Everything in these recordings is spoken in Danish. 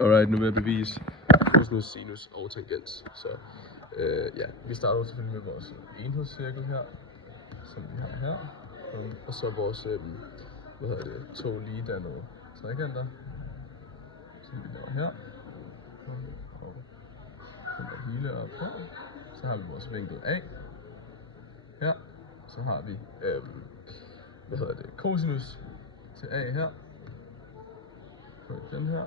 Alright, nu vil jeg bevise cosinus, sinus og tangens. Så ja, vi starter selvfølgelig med vores enhedscirkel her, som vi har her. Og så vores, to lige dannede trekanter, som vi laver her. Og den hele op her. Så har vi vores vinkel A her. Så har vi, cosinus til A her. På den her.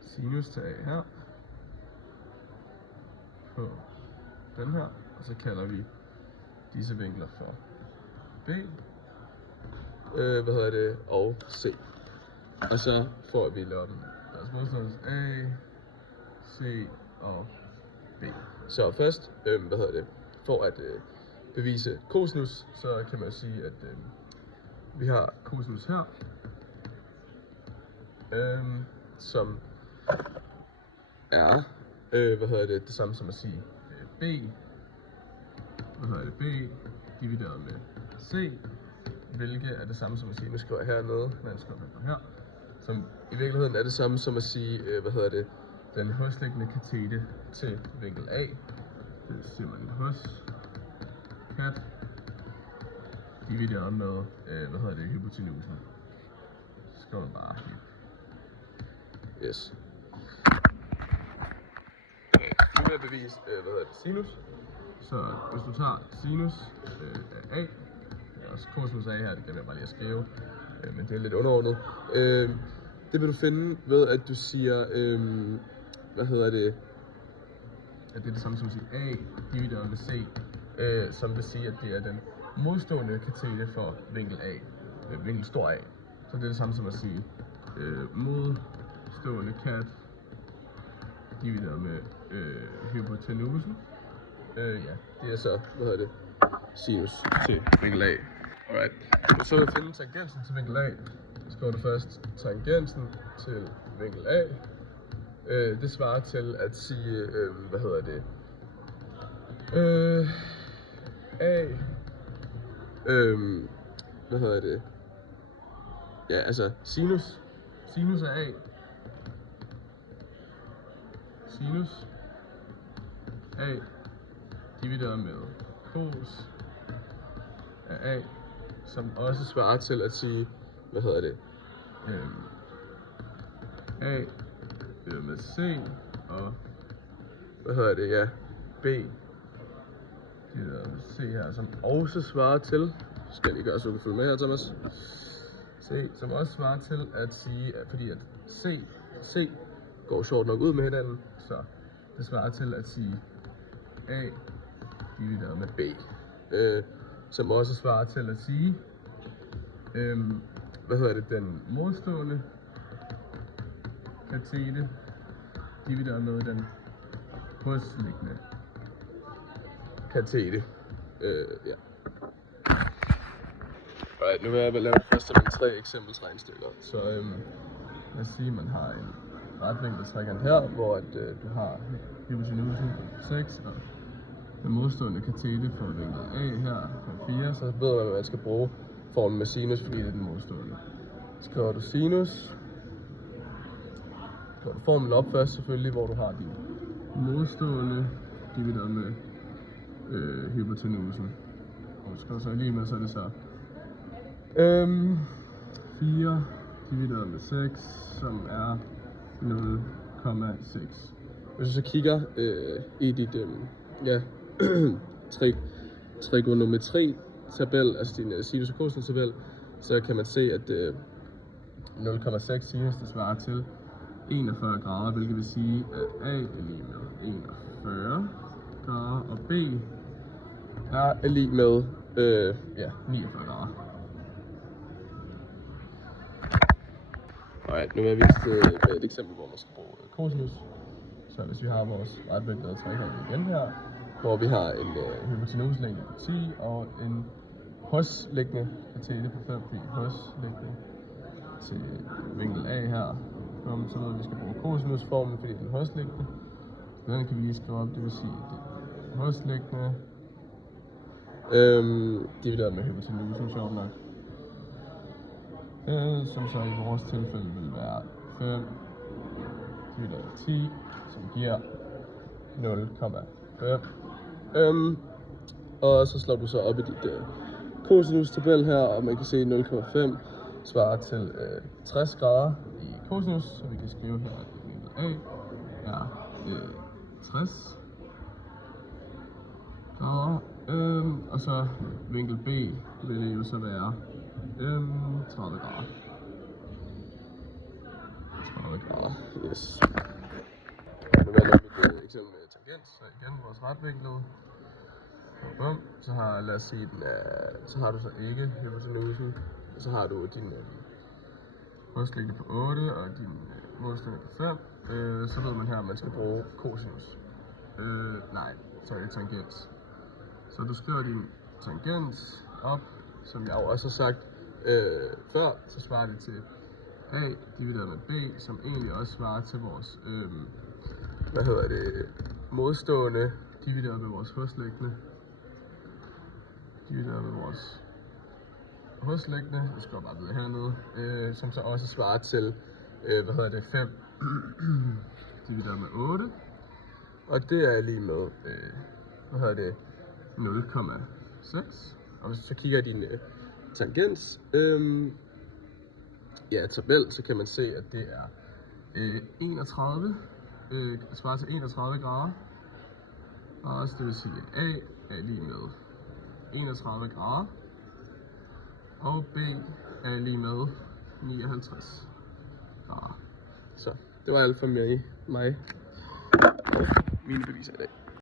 Sinus til A her. På den her. Og så kalder vi disse vinkler for B. Og C. Og så får vi lavet den. Deres modstående A, C og B. Så først, for at bevise cosinus, så kan man sige, at vi har cosinus her, som er, det samme som at sige B, B divideret med C, hvilket er det samme som at sige, nu skriver jeg hernede, men skriver jeg her, som i virkeligheden er det samme som at sige, den højsliggende katete til vinkel A. Det siger man hos kat divideret med, hypotenusen. Så skriver man bare hip. Yes. Okay, nu vil jeg bevise, sinus. Så hvis du tager sinus af A, også cosinus af her, det kan jeg bare lige at skrive, men det er lidt underordnet. Det vil du finde ved, at du siger, at det er det samme som at sige A divideret med C, som vil sige, at det er den modstående katete for vinkel A, vinkel stor A. Så det er det samme som at sige modstående kat divideret med hypotenusen. Ja, det er så, sinus til vinkel A. Alright. Så vil du finde tangensen til vinkel A. Så skriver du først tangensen til vinkel A. Det svarer til at sige, A, ja, altså sinus af A, sinus A divideret med cos af A, som også svarer til at sige, A med C og, B divideret med C her, som også svarer til, skal jeg lige gøre, så du kan følge med her, Thomas, C, som også svarer til at sige, at fordi at C går sjovt nok ud med hinanden, så det svarer til at sige A divideret med B, som også svarer til at sige, den modstående katete divideret med den hosliggende katete. Ja. Alright, nu vil jeg lave det første af mine 3 eksempelsregnestykker. Så lad os sige, at man har en retvinklet trekant her, hvor du har hypotenusen på 6 og den modstående katete for vinkel A her på 4, så ved man, at man skal bruge formen med sinus, fordi det er den modstående. Så skriver du sinus. Så du formlen op først selvfølgelig, hvor du har din modstående divideret med hypotenusen. Og skriver så lige med, så er det så 4 divideret med 6, som er 0,6. Hvis du så kigger i dit trigonometri-tabel, altså din sinus- og cosinus-tabel, så kan man se, at 0,6 sinus det svarer til 41 grader, hvilket vil sige, at A er lige med 41 grader, og B er lige med 49 grader. Alright, nu vil jeg vise et eksempel, hvor man skal bruge cosinus. Så hvis vi har vores retvinklede trekant igen her, hvor vi har en hypotenuslængde på 10 og en hosliggende katete på 5, fordi hosliggende til vinkel A her, så ved vi, at vi skal bruge cosinusformen, fordi den er hosliggende. Den kan vi lige skrive op, det vil sige, at det er hosliggende divideret med hypotenusen, sjovt nok. Som så i vores tilfælde vil være 5 divideret med 10, som giver 0,5. Og så slår du så op i dit cosinus-tabel her, og man kan se 0,5 svarer til 60 grader i cosinus, så vi kan skrive her, at vinkel A er 60 grader, og så vinkel B vil det jo så være 30 grader. 30 grader, yes. Nu vil jeg lave mit eksempel med tangent, så igen vores retvinkel. Bum, så har, lad os sige, den er, så har du så ikke hypotenusen, og så har du din hovedstrækning på 8 og din målstilling på 5. Så ved man her, at man skal bruge cosinus. Tangent. Så du skriver din tangent op, som jeg også har sagt før, så svarer det til A divideret med B, som egentlig også svarer til vores modstående divideret med vores hovedstrækning. Divideret med vores hovedstrækning, det skal bare videre hernede, som så også svarer til 5 divideret med 8, og det er lige med 0,6. Og hvis du så kigger i din tangens tabel, så kan man se, at det er 31, svarer til 31 grader, og også det vil sige, at A er lige med 31 grader, og B er lige med 59 grader. Så det var alt for mig og mine beviser i dag.